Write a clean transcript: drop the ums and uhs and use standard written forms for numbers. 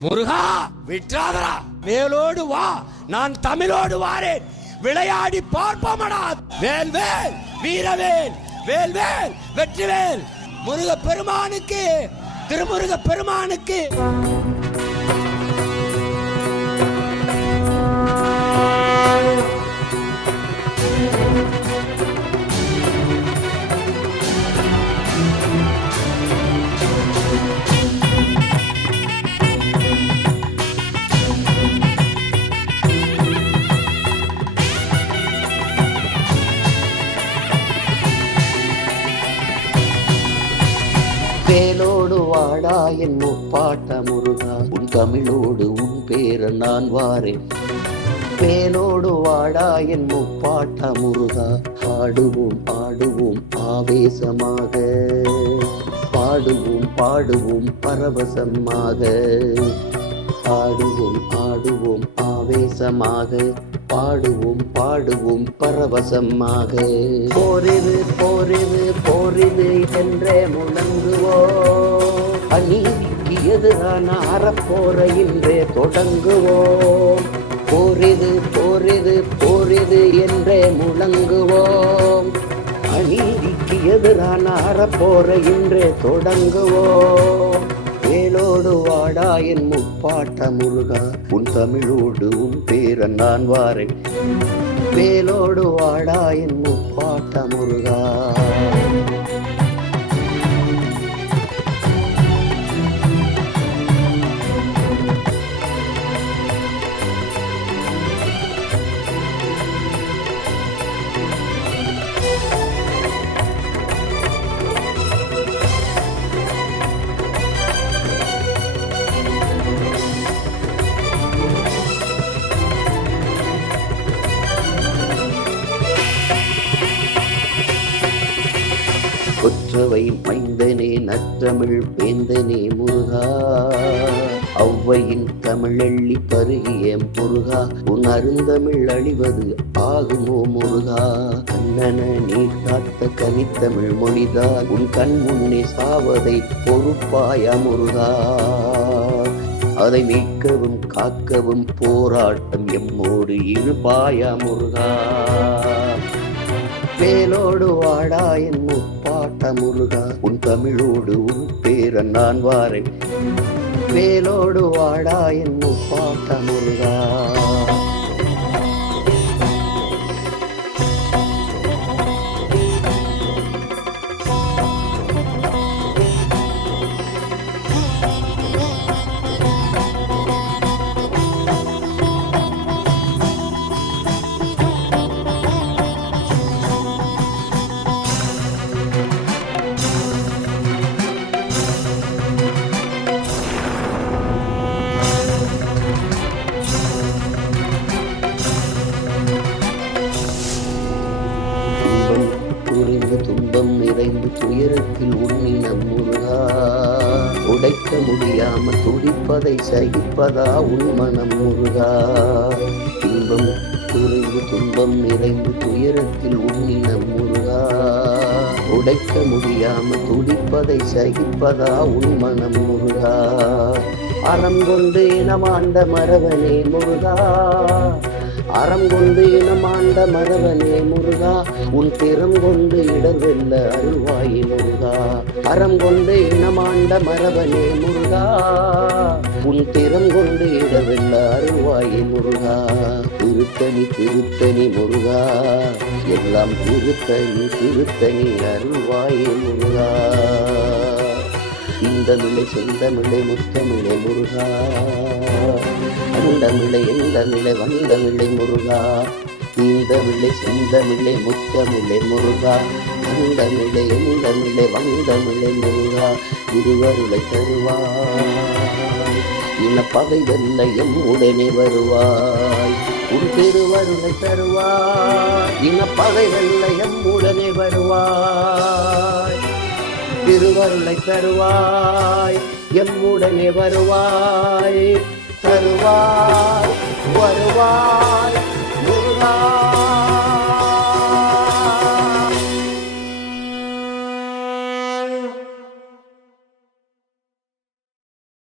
முருகா விற்றாதரா, வேலோடு வா, நான் தமிழோடு வாரேன், விளையாடி பார்ப்போமடா. வேல் வேல் வீரவேல், வேல் வேல் வெற்றிவேல், முருக பெருமானுக்கு, திருமுருக பெருமானுக்கு. வேலோடு வாடா என் முப்பாட்ட முருகா, உன் தமிழோடு உன் பேர நான் வாரேன். வேலோடு வாடா என் முப்பாட்ட முருகா, பாடுவோம் பாடுவோம் ஆவேசமாக, பாடுவோம் பாடுவோம் பரவசமாக, ஆடுவோம் ஆடுவோம் ஆவேசமாக, பாடுவோம் பாடுவோம் பரவசமாக. போரிது போரிது போரிது என்றே முழங்குவோம், அநீதிக்கு எதிரான அறப்போர இன்றே தொடங்குவோம். போரிது போரிது போரிது என்றே முழங்குவோம், அநீதிக்கு எதிரான அறப்போர இன்றே தொடங்குவோம். வேலோடு வாடா என் முப்பாட்ட முருகா, உன் தமிழோடு உன் பேர நான் வாரேன். வேலோடு வாடா என் முப்பாட்ட முருகா. கொற்றவை மைந்தனே நற்றமிழ் வேந்தனே முருகா, ஔவையின் தமிழள்ளி பருகிய முருகா, உன் அருந்தமிழ் அழிவது ஆகுமோ முருகா. கண்ணன நீ காத்த கனித்தமிழ் மொழிதான் உன் கண் முன்னே சாவதை பொறுப்பாயா முருகா. அதை மீட்கவும் காக்கவும் போராட்டம் எம்மோடு இருப்பாயா முருகா. வேலோடு வாடா என் முப்பாட்ட முருகா, உன் தமிழோடு உன் பேர நான் வாரேன். வேலோடு வாடா என் முப்பாட்ட முருகா. துன்பம் நிறைந்து துயரத்தில் உன்னினம் முருகா, உடைக்க முடியாம துடிப்பதை சகிப்பதா உன் மனம் முருகா. இன்பம் குறைந்து துன்பம் நிறைந்து துயரத்தில் உன்னினம் முருகா, உடைக்க முடியாம துடிப்பதை சகிப்பதா உன் மனம் முருகா. அறம் கொண்டு இனமாண்ட மரவனே முருகா, அறம் கொண்டு இனமாண்ட மரவனே முருகா, உன் திறம் கொண்டு இடர் வெல்ல அருள்வாயி முருகா. அறம் கொண்டு இனமாண்ட மரவனே முருகா, உன் திறம் கொண்டு இடர் வெல்ல அருள்வாயி முருகா. திருத்தணி திருத்தணி முருகா, எல்லாம் திருத்தணி திருத்தணி அருள்வாயி முருகா. இந்தமிழை செந்தமிழை முத்தமிழை முருகா, அந்தமிழை எந்தமிழை வந்தமிழை முருகா. இந்தமிழை செந்தமிழை முத்தமிழை முருகா, அந்தமிழை எந்தமிழை வந்தமிழை முருகா. இருவருளை தருவாய், இனப்பகை வெல்ல எம் உடனே வருவாய். உன் திருவருளை தருவாய், இனப்பகை வெல்ல எம் உடனே வருவாய். திருவருளை தருவாய், எம்முடனே வருவாய். தருவாய் வருவாய் முருகா.